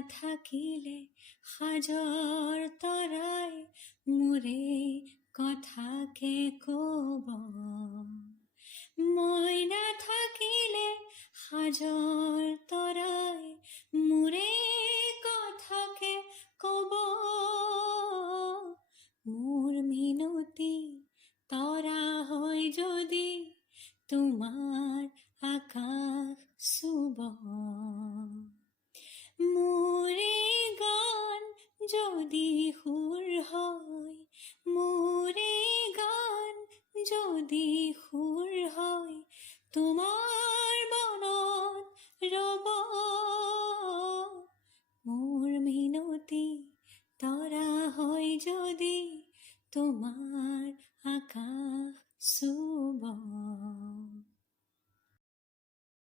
থাকিলে সাজৰ তৰাই মোৰে কথাকে কব। মই নাথাকিলে সাজৰ তৰাই মোৰে কথাকে কব। মোৰ মিনতি তৰা হয় যদি তোমাৰ আকাশ চুব। মোৰে গান যদি সুৰ হয়, মোৰে গান যদি সুৰ